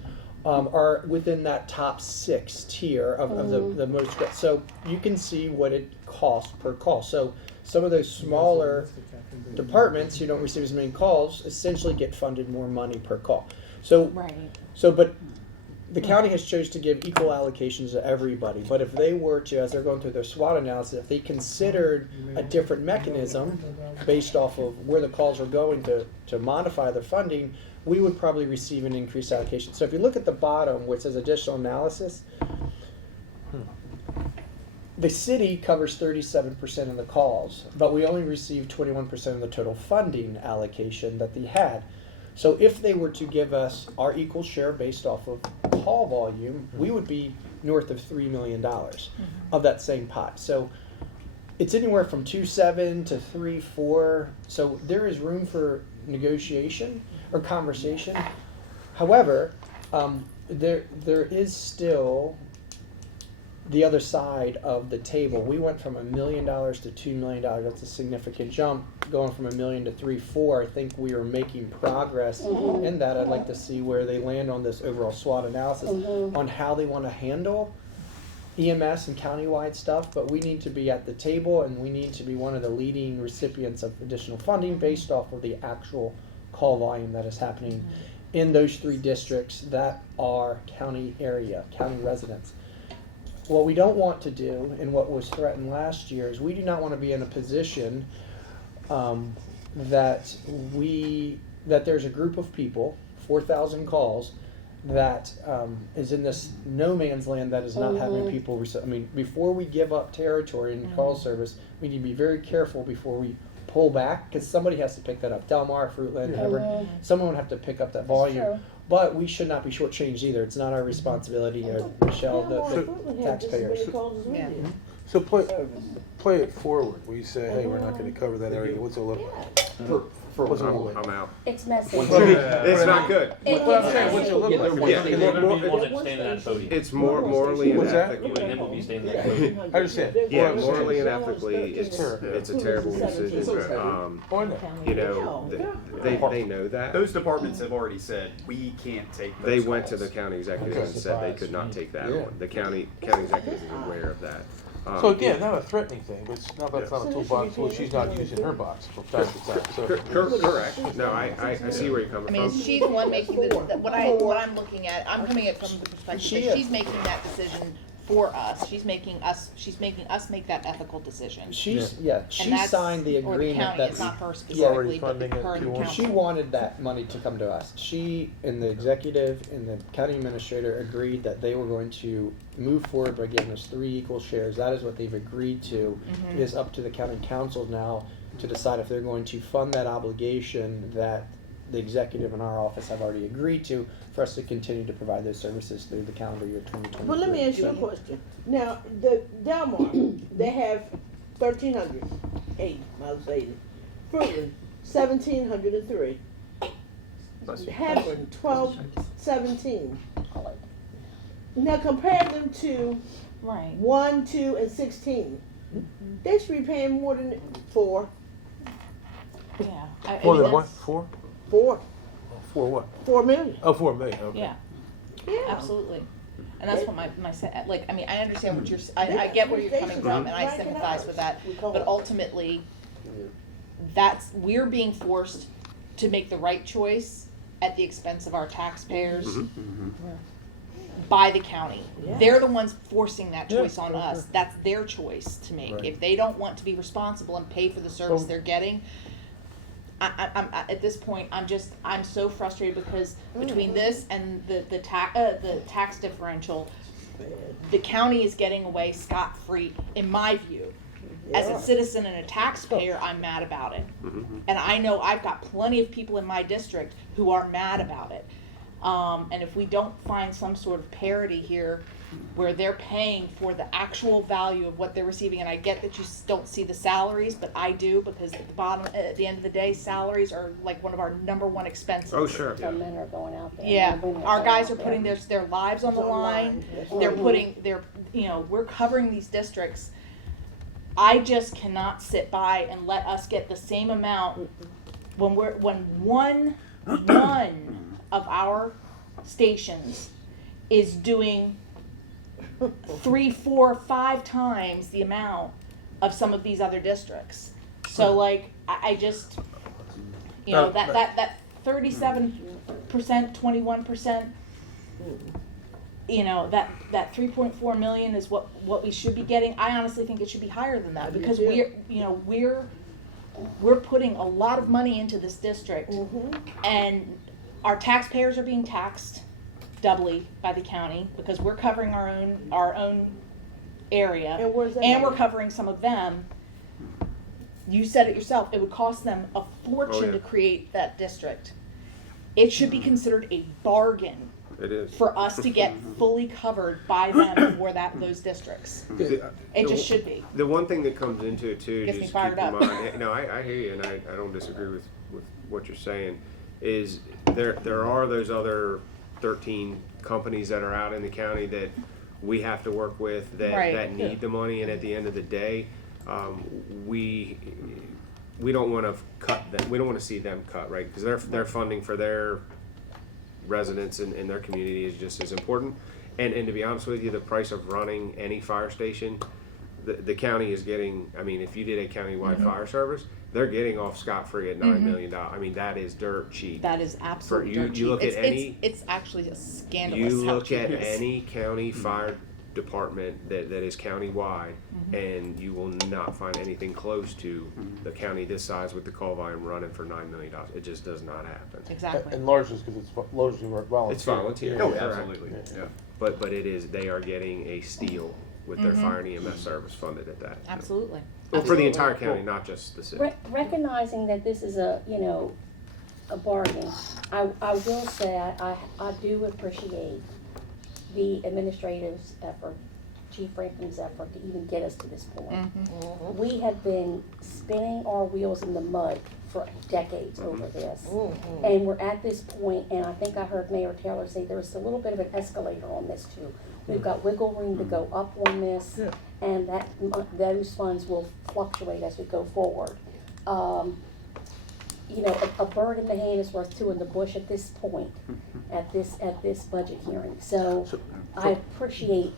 are within that top 6 tier of the most. So you can see what it costs per call. So some of those smaller departments who don't receive as many calls essentially get funded more money per call. So, but the county has chose to give equal allocations to everybody. But if they were to, as they're going through their SWOT analysis, if they considered a different mechanism based off of where the calls are going to modify their funding, we would probably receive an increased allocation. So if you look at the bottom where it says additional analysis, the city covers 37% of the calls, but we only receive 21% of the total funding allocation that they had. So if they were to give us our equal share based off of call volume, we would be north of $3 million of that same pot. So it's anywhere from 2.7 to 3.4. So there is room for negotiation or conversation. However, there is still the other side of the table. We went from $1 million to $2 million. That's a significant jump. Going from $1 million to 3.4, I think we are making progress in that. I'd like to see where they land on this overall SWOT analysis on how they want to handle EMS and countywide stuff. But we need to be at the table, and we need to be one of the leading recipients of additional funding based off of the actual call volume that is happening in those 3 districts that are county area, county residents. What we don't want to do, and what was threatened last year, is we do not want to be in a position that there's a group of people, 4,000 calls, that is in this no man's land that is not having people. I mean, before we give up territory in call service, we need to be very careful before we pull back, because somebody has to pick that up. Delmar, Fruitland, Hebron, someone would have to pick up that volume. But we should not be shortchanged either. It's not our responsibility, Michelle, the taxpayers. So play it forward. We say, hey, we're not going to cover that area. What's it look like? What's it look like? I'm out. It's messy. It's not good. What I'm saying, what's it look like? Yeah. And then we'll be one that's standing at the podium. It's more morally and What's that? ethically. And then we'll be standing at the podium. I understand. Yeah, What I'm saying morally is- and ethically, it's a terrible decision. Oh, I know. You know, they know that. Those departments have already said, we can't take those They went to calls." the county executive and said they could not take that Yeah. on. The county executive is aware of that. So again, not a threatening thing, but that's not a toolbox, well, she's not using her box from time to time, so. Correct. No, I see where you're coming I mean, from. is she the one making what I'm looking at, I'm coming at from the perspective that she's making that decision for us. She's making us make that ethical decision. She's And she that's- signed the or agreement county, that it's not her Already specifically, but funding it, her and she the wants- she council. wanted that money to come to us. She and the executive and the county administrator agreed that they were going to move forward by giving us 3 equal shares. That is what they've agreed to. It is up to the county council now to decide if they're going to fund that obligation that the executive in our office have already agreed to for us to continue to provide those services through the calendar year 2023. Well, let me ask you a question. Now, the Delmar, they have 1,308 miles daily. Fruitland, 1,703. had 12, 17. Now compare them to Right. 1, 2, and 16. They should be paying more than 4. Yeah. More than that's- what? 4? 4. 4 what? 4 million. Oh, 4 million. Okay. Yeah. Yeah. Absolutely. And that's what like, I mean, I understand what you're, I get where you're coming from, and I sympathize with that, but ultimately, we're being forced to make the right choice at the expense of our taxpayers by the county. Yeah. They're the ones forcing that choice on us. That's their choice to make. Right. If they don't want to be responsible and pay for the service they're getting, I'm at this point, I'm so frustrated because between this and the tax differential, the county is getting away scot-free, in my view. As a citizen and a taxpayer, I'm mad about it. And I know I've got plenty of people in my district who are mad about it. And if we don't find some sort of parity here where they're paying for the actual value of what they're receiving, and I get that you don't see the salaries, but I do, because at the end of the day, salaries are like one of our number one expenses. Oh, sure. So men are going out there. Yeah, and women our going guys out are there. putting their lives on the line. They're we're covering these districts. I just cannot sit by and let us get the same amount when one of our stations is doing 3, 4, 5 times the amount of some of these other districts. So like I just that 37%, 21%, that 3.4 million is what we should be getting. I honestly think it should be higher than that, because we're putting a lot of money into this district, and our taxpayers are being taxed doubly by the county because we're covering our own area, And where's that and we're money? covering some of them. You said it yourself, it would cost them a fortune yeah. to create that district. It should be considered a bargain It is. for us to get fully covered by them for those districts. It just should be. The one thing that comes into it too, Gets me just fired keep in up. mind. No, I hear you, and I don't disagree with what you're saying. Is there are those other 13 companies that are out in the county that we have to work with that need the money, and at the end of the day, we don't want to cut them. We don't want to see them cut, right? Because their funding for their residents and their community is just as important. And to be honest with you, the price of running any fire station, the county is getting. I mean, if you did a countywide fire service, they're getting off scot-free at $9 million. I mean, that is dirt cheap. That is absolutely dirt cheap. You look at it's actually a scandalous. You how look cheap at it is. any county fire department that is countywide, and you will not find anything close to the county this size with the call volume running for $9 million. It just does not happen. Exactly. And largely because it's largely volunteer. It's volunteer. Oh, correct. absolutely. Yeah. But it is. They are getting a steal with their fire and EMS service funded at that. Absolutely. Well, for the Absolutely. entire county, not just the city. Recognizing that this is a bargain, I will say I do appreciate the administrative's effort, Chief Franklin's effort to even get us to this point. We have been spinning our wheels in the mud for decades over this. And we're at this point, and I think I heard Mayor Taylor say there's a little bit of an escalator on this too. We've got wiggle room to go up on this, and those funds will fluctuate as we go forward. A bird in the hand is worth 2 in the bush at this point, at this budget hearing. So I appreciate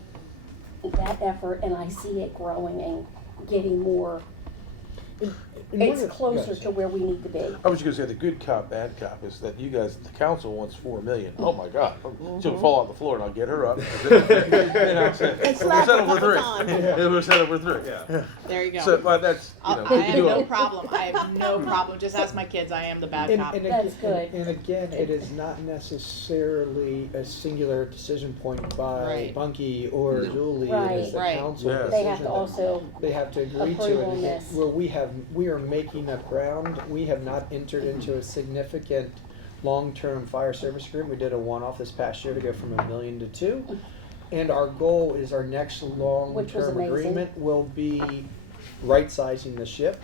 that effort, and I see it growing and getting more. It's closer to where we need to be. I was just gonna say the good cop, bad cop is that you guys, the council wants $4 million. Oh my God, she'll fall on the floor and I'll get her up. We'll settle for 3. We'll settle for 3. Yeah. There you go. So, but that's I have no problem. I have no problem. Just ask my kids. I am the bad cop. That's good. And again, it is not necessarily a singular decision point by Right. Bunky or Julie. It is the Right. council Yeah. They have decision to that also they have to agree to approve it. on And this. where we are making up ground. We have not entered into a significant long-term fire service agreement. We did a one-off this past year to go from $1 million to $2 million. And our goal is our next Which was long-term amazing. agreement will be right-sizing the ship.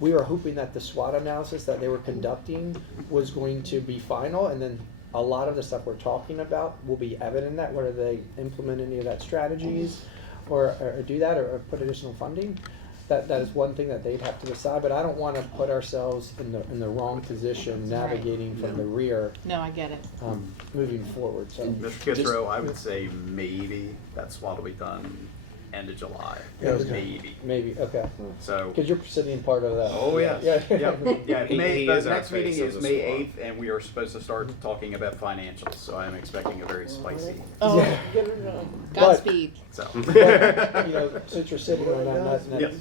We were hoping that the SWOT analysis that they were conducting was going to be final, and then a lot of the stuff we're talking about will be evident in that, whether they implement any of that strategies or do that or put additional funding. That is one thing that they'd have to decide, but I don't want to put ourselves in the wrong position navigating from the rear, No, I get it. moving forward. So Mr. Kitzrow, I would say maybe that SWOT will be done end of July. Okay. Maybe, okay. So. Because you're sitting part of that. Oh, yes. Yeah. Yeah, He the is our next meeting face of is the May SWOT. 8th, and we are supposed to start talking about financials, so I'm expecting a very spicy, Oh, Yeah. Godspeed. so. You know, since you're sitting on that, Yep.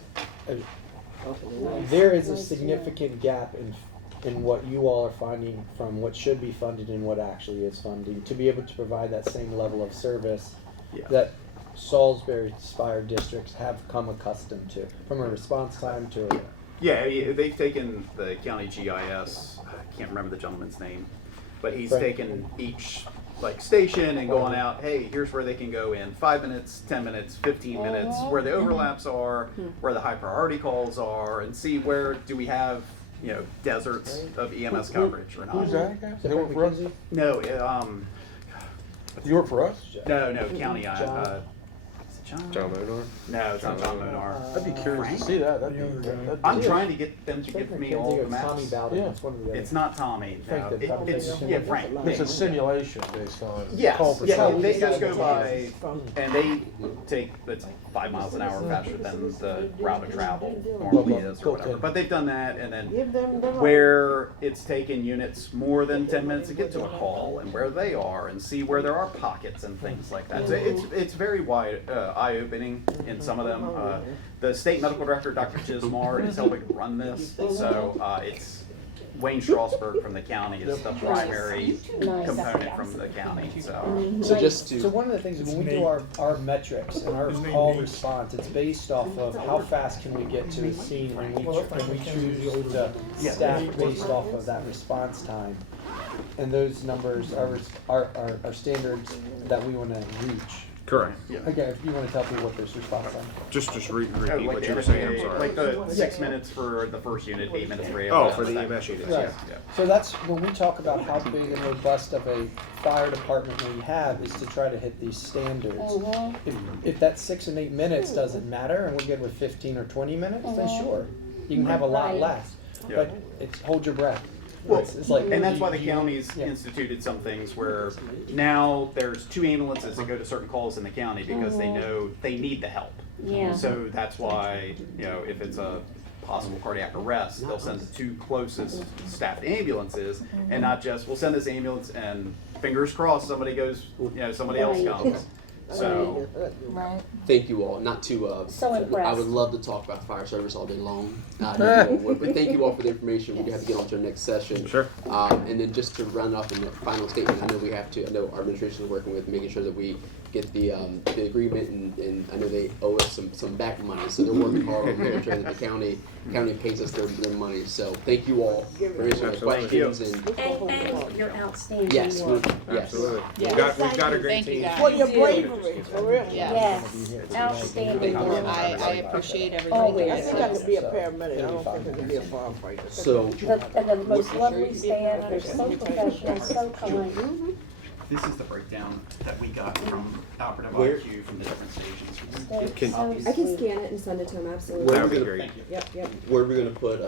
there is a significant gap in what you all are finding from what should be funded and what actually is funding to be able to provide that same level of service Yeah. that Salisbury Spire districts have come accustomed to, from a response time to Yeah, they've taken the county GIS, I can't remember the gentleman's name, but he's Right. taken each like station and going out, hey, here's where they can go in 5 minutes, 10 minutes, 15 minutes, where the overlaps are, where the high priority calls are, and see where do we have, you know, deserts of EMS coverage or not. Who's that guy? Is They it work for us? McKinsey? No, You work for us? no, county, John. is it John Monar? No, it's not John Monar. I'd be curious Frank? to see that. That'd I'm be- trying to get them to Frank give me McKenzie all or the Tommy maps. Bowden, Yeah. it's one of the other. It's not Tommy, Frank no. did probably It's, do yeah, it. Frank. It's a simulation based on. Yes, call yeah, percentage. they just go by, From- and they take, it's 5 miles an hour faster than the route of travel normally is or whatever. But they've done that, and then Give them the. where it's taken units more than 10 minutes to get to a call, and where they are, and see where there are pockets and things like that. So it's very wide, eye-opening in some of them. The state medical director, Dr. Chismar, is helping run this, so it's Wayne Strasberg from the county is the primary component from the county, so. So just to So one of the things is when we do our metrics and our call response, it's based off of how fast can we get to a scene, and we choose the staff based off of that response time. And those numbers are standards that we want to reach. Correct. Okay, if you want to tell people what those response time. Just repeat Like what the you were saying, I'm MSA, sorry. like the 6 minutes for the first unit, 8 minutes for Oh, AFL, for the that- EMS units, Right. yeah. So that's when we talk about how big and robust of a fire department we have is to try to hit these standards. If that 6 and 8 minutes doesn't matter and we're good with 15 or 20 minutes, then sure, you can have a lot Right. less. Yeah. But it's hold your breath. Well, It's like and that's why the county's Yeah. instituted some things where now there's 2 ambulances that go to certain calls in the county because they know they need the help. Yeah. So that's why, you know, if it's a possible cardiac arrest, they'll send the 2 closest staffed ambulances and not just, we'll send this ambulance and fingers crossed somebody goes, you know, somebody else Right. comes. So, Right. thank you all. Not to So impressed. I would love to talk about fire service all day long. I know you all would, but thank you all for the information. We're gonna have to get on to our next session. Sure. And then just to round off in the final statement, I know we have to. I know our administration is working with making sure that we get the agreement, and I know they owe us some back money, so they're working hard on making sure that the county pays us their money. So thank you all for answering the Absolutely. questions And your outstanding yes, work. yes. Absolutely. Yeah. We've got a great Thank you, team. guys. For your bravery, for real. Yeah. Yes, outstanding work. I appreciate everything you Always. I guys think I said. could be a paramedic, I don't think I could be a firefighter. So And the most lovely staff, they're so professional, so kind. this is the breakdown that we got from operative Where- IQ from the different stations. They're Can- so I can sweet. scan it and send it to him, absolutely. Where That would be are we great. Yep, yep. where are we gonna put